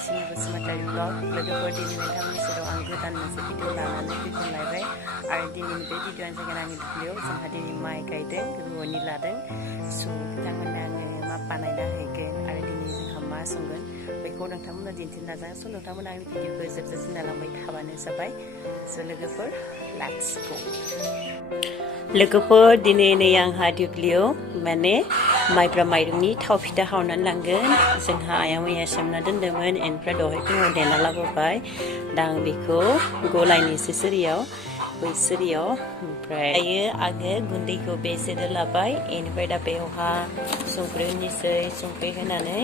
watching the cemetery vlog. लोगोफोर दिनै नोंथांमोननि सेराव आं गोदान मोनसे भिडिअ लानानै फैफिनलायबाय आरो दिनैनि बे भिडिअआनो जागोन आंनि दुब्लियाव जोंहा दिनै माइ गायदों रुवानि लादों स' बिथांमोननो आङो मा बानायना हैगोन आरो दिनै जोंहा मा संगोन बेखौ नोंथांमोननो दिन्थिनो नाजागोन स' नोंथांमोना आंनि भिडिअखौ जोबजासिम नायलांबाय थाबानो जाबाय स' लोगोफोर लेट्स गो लोगोफोर दिनै नै आंहा दुब्लियाव माने माइब्रा माइरंनि थाव फिथा हावनानै लांगोन जोंहा आइया मैया सोमना दोन्दोंमोन ओमफ्राय दहाय फुङाव देना लाबोबाय दा आं बेखौ गलायनोसै सोरियाव बै सोरियाव ओमफ्राय दायो आङो गुन्दैखौ बेसेदो लाबाय बेनिफ्राय दा बेवहा संख्रि होनोसै संख्रि होनानै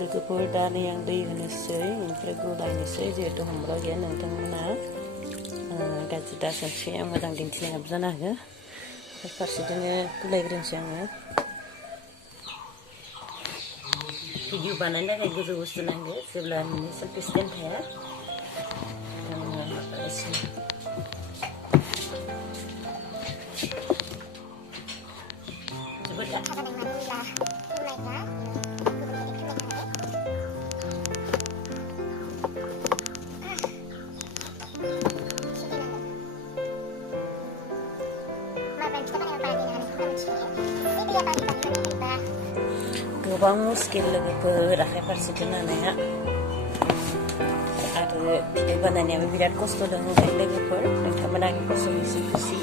लोगोफोर दा नै आं दै होनोसै ओमफ्राय गलायनोसै जिहेतु हमग्रा गैया नोंथांमोना गाज्रि दासानसै आं मोजां दिन्थिनायाबो जानो हागौ फारसेथिंनो गुलायग्रोनोसै आङो भिडिअ बानायनो थाखाय गोजौ बुस्थु नांगौ जेब्ला नोंनि सेल्फि स्टेन्ड थाया गोबां मुस्किल लोगोफोर आखाइ फारसे दोननाया आरो भिडिअ बानायनायाबो बिराद खस्थ' दङ लोगोफोर नोंथांमोना आंनि खस्थ'निसो खुसि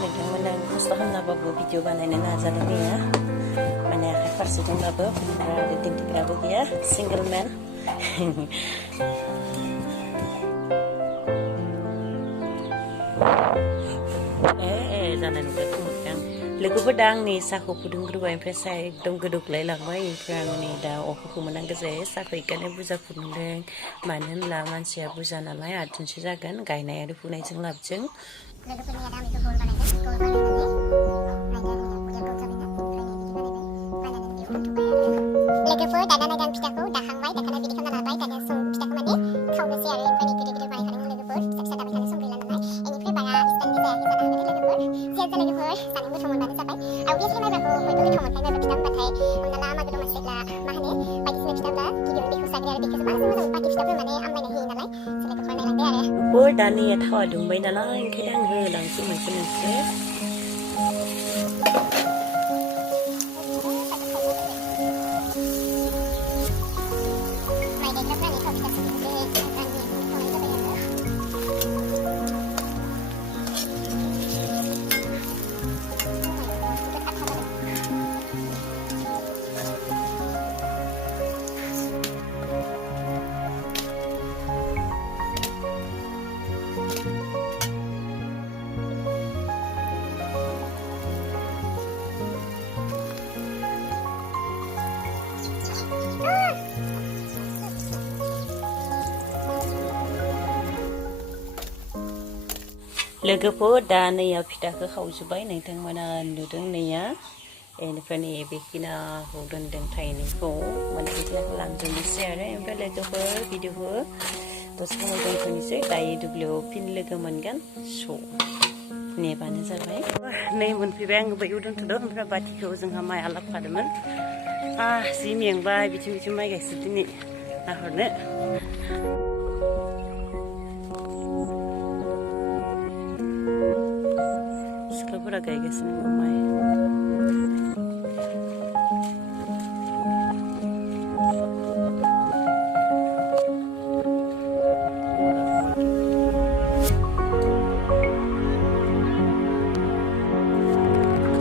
नोंथांमोना आं खस्थ' खालामनाबाबो भिडिअ बानायनो नाजानो गैया माने आखाइ फारसे दंब्लाबो आरो दिन्थिग्राबो गैया सिंगोल मेन जानाय नुदों लोगोफोर दा आंनि साहाखौ फुदुंग्रोबाय ओमफ्राय साहा एकदम गोदौग्लाय लांबाय ओमफ्राय आं नै दा अखौ मोनांगौ जायो साहाखौ एखायनो बुरजा फुदुंदों मानो होनब्ला मानसिया बुरजा नालाय 8 जनसो जागोन गायनाय आरो फुनायजों लाबजों लोगोफोर दाना नायदां फिथाखौ दाखांबाय दाखाना बिदि खालामना लाबाय दाना फिथाखौ माने खावनोसै आरो ओमफ्राय गिदिर गिदिर बानायखादों लोगोफोर फिसा फिसा दाबाय थानो संग्रिला नालाय बेनिफ्राय बारा स्टाइलनि जायाखै जानो हागौ लोगोफोर जियानो जा लोगोफोर जानो गोथाव मोनबानो जाबाय अबभियासलि माइब्राखौ बयबो गोथाव मोनखायो माइब्रा फिथा होनबाथाय हमना ला मागो दमासिब्ला मा होनो बायदिसिना फिथाब्ला गिबियावनो बेखौ जाग्रो आरो बेखौ जोबोर मोजां पार्टि फिथाफोर माने आमलायना होयो नालाय लोगोफोर नायलांदो आरो दानिया थावा दुंबाय नालाय ओंखायनो आं होलांसै मोनसे लोगोफोर दा नैया फिथाखौ खावजोब्बाय नोंथांमोना नुदों नैया बेनिफ्राय नै बेखिनाखौ दोनदों थाइनैखौ माने बेखिनाखौ लांजोबनोसै आरो ओमफ्राय लोगोफोर भिडिअखौ दसे समाव दोनथ'नोसै दायो दुब्लियाव फिन लोगो मोनगोन स' नेबानो जाबाय नै मोनफैबाय आङो बैयाव दोनथ'दों ओमफ्राय बाथिखौ जोंहा माइ आलाबखादोंमोन जि मेंबाय बिथिं माइ गायसो दिनै नाहरनो सिख्लाफोरा गायगासिनो दं माइ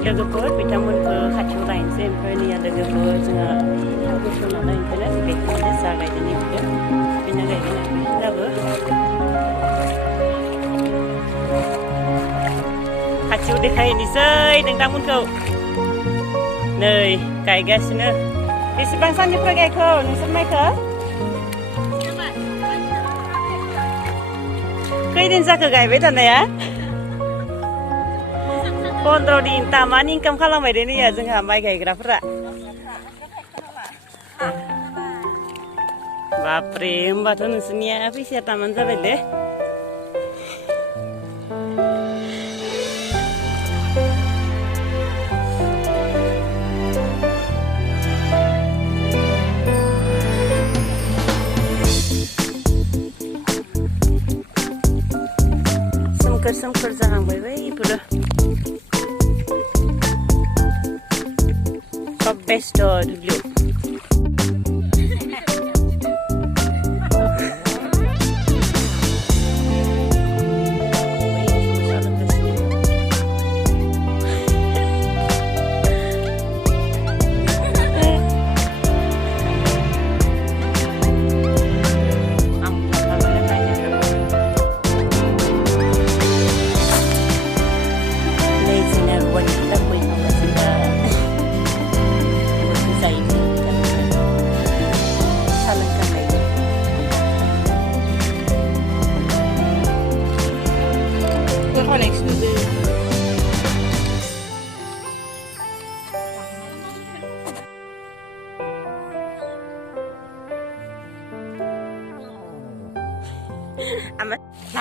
लोगोफोर बिथांमोनखौ खाथियाव लायनोसै ओमफ्राय नैया लोगोफोर जोंहा थाव गोसोम नालाय ओंखायनो बेखौनो जा गायदों बेखौ बेनो गायगोन आरो बेखिनाबो खाथियाव देखायनोसै नोंथांमोनखौ नै गायगासिनो बेसेबां साननिफ्राय गायखो नोंसोर माइखौ खैदिन जाखो गायबाय थानाया 15 दिन तामानि इनकाम खालामबाय दे नैया जोंहा माइ गायग्राफोरा बापरे होमबाथ' नोंसोरनिया फैसाया तामानो जाबाय दे जाहांबाय बैफोरो सब बेस्थ' दुब्लियाव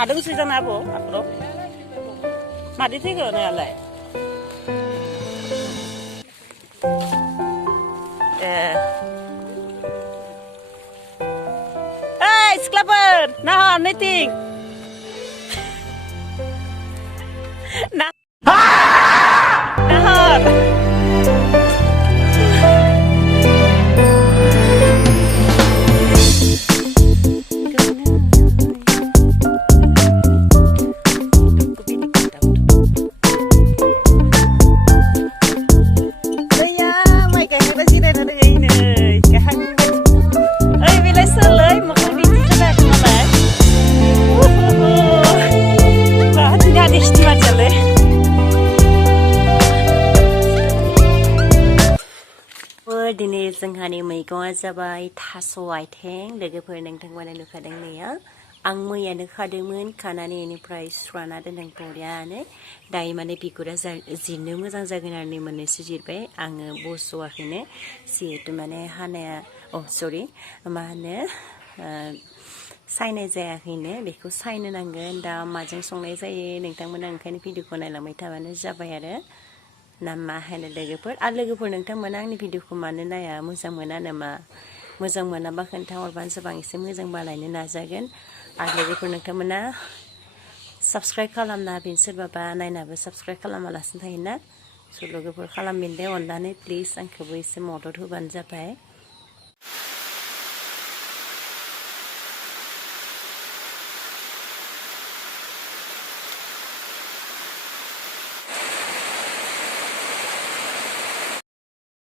Nadung sih jangan apa, apa? Mati sih kau ni alai. Hey, sklaper, nah, nothing. Nah, nah. दिनै जोंहानि मैगङा जाबाय थास' आइथें लोगोफोर नोंथांमोना नुखादों नैया आं मैयानो खादोंमोन खानानै बेनिफ्राय सुस्राना दोनदों बरियानो दायो माने बिगुरा जिरनो मोजां जागोन आरो मोननैसो जिरबाय आङो बस'आखैनो जिहेतु माने हानाया सरि मा होनो सायनाय जायाखैनो बेखौ सायनो नांगोन दा माजों संनाय जायो नोंथांमोना ओंखायनो भिडिअखौ नायलांबाय थाबानो जाबाय आरो ना मा होनो लोगोफोर आरो लोगोफोर नोंथांमोना आंनि भिडिअखौ मानो नाया मोजां मोना नामा मोजां मोनाबा खोन्थाहरबानो जाबाय आं एसे मोजां बानायनो नाजागोन आरो लोगोफोर नोंथांमोना साबस्क्राइब खालामना बेनो सोरबाबा नायनाबो साबस्क्राइब खालामालासिनो थायोना स' लोगोफोर खालामबिन दे अननानै प्लिज आंखौबो एसे मदद होबानो जाबाय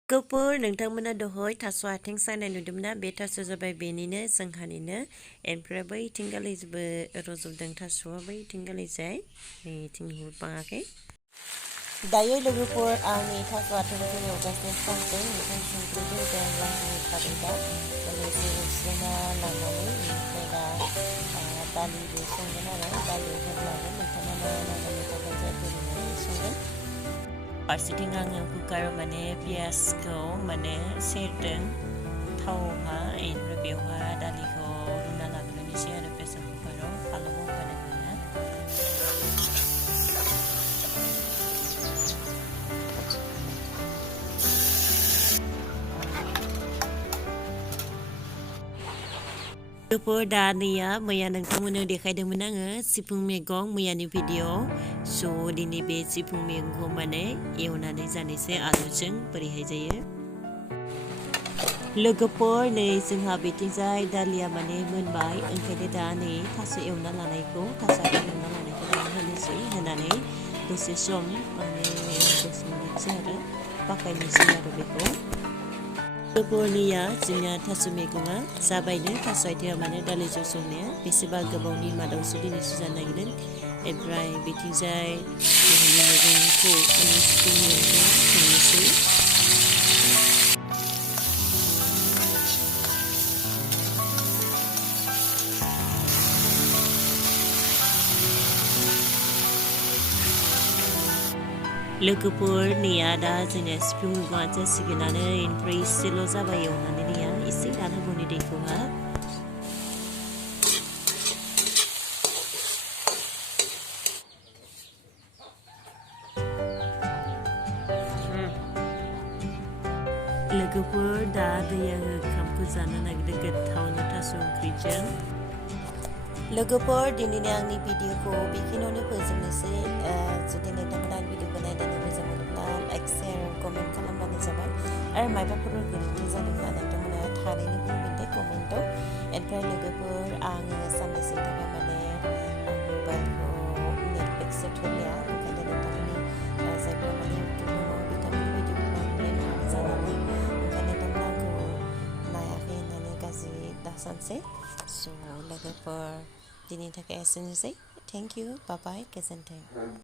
लोगोफोर नोंथांमोना दहाय थास' आथिं सायनाय नुदोंना बे थास' जाबाय बेनिनो जोंहानिनो ओमफ्राय बै थिंगालिजोंबो रज'दों थास'आ बै थिंगालिजाय नैथिं नुहुरबाङाखै दायो लोगोफोर आंनि थास' आथिंखौ एवगासिनो संदों बेखौ संख्रिजों जों होखादों दा लोगोसे एवस्रोना लानानै बेनिफ्राय दा दालिबो संगोन आरो दालियाव होब्लाबो नोंथांमोना नायनानै थाखाय जायफोर संगोन फारसेथिं आङो कुकाराव माने पियासखौ माने सेरदों थावहा ओमफ्राय बेवहाय दालिखौ रुना लाग्रोनोसै आरो प्रेसार कुकाराव फालौ होफानांगोन लोगोफोर दा नैया मैया नोंथांमोननो देखायदोंमोन आङो सिफुं मैगं मैयानि भिडिअ स' दिनै बे सिफुं मैगंखौ माने एवनानै जानोसै आलुजों बोरैहाय जायो लोगोफोर नै जोंहा बेथिंजाय दालिया माने मोनबाय ओंखायनो दा नै थास' एवना लानायखौ दा होनोसै होनानै दसे सम माने 10 मिनिटसो आरो बाखायनोसै आरो बेखौ लोगोफोरनिया जोंना थास' मैगङा जाबायनो थास' आथिङा माने दालिजों संनाया बेसेबा गोबावनि मादावसो दिनैसो जानो नागिरदों ओमफ्राय बेथिंजाय मैगंखौ संनोसै लोगोफोर नैया दा जोंना सिफुं मैगङा जासिगोनानो ओमफ्राय एसेल' जाबाय एवनानै नैया एसे दानांगौनि दैखौहा लोगोफोर दा दैया ओंखामखौ जानो नागिरदों गोथावनो थास' ओंख्रिजों लोगोफोर दिनैनि आंनि भिडिअखौ बेखिनियावनो फोजोबनोसै जुदि नोंथांमोना भिडिअखौ नायनानै मोजां मोनोब्ला लाइक शेयार कमेन्ट खालामबानो जाबाय आरो माबाफोर गोरोन्थि जादोंब्ला नोंथांमोना थारैनो बुंगोन दे कमेन्टआव ओमफ्राय लोगोफोर आङो साननैसोनि थाखाय माने मबाइलखौ नेटफ्लिक्स सोथ'लिया ओंखायनो नोंथांमोननि जायफोर माने इउटुब दङ बिथांमोननि भिडिअखौ नायनो हानाय जानानै ओंखायनो नोंथांमोना आंखौ नायाखै होननानै गाज्रि दासानसै स' लोगोफोर दिनैनि थाखाय एसेनोसै थेंक इउ बाय बाय गोजोन्थों